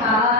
Hi.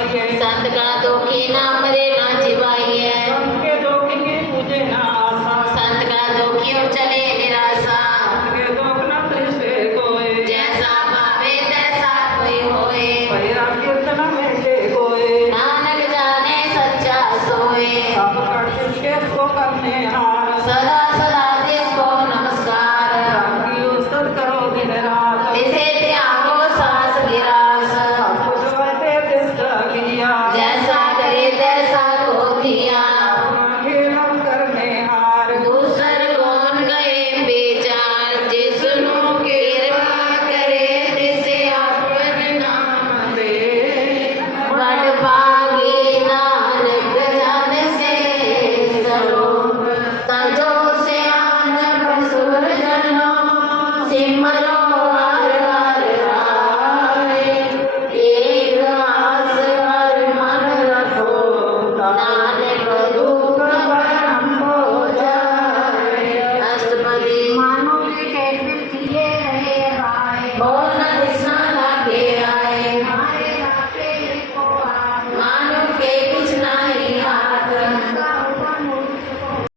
Father, Son, the God, O King.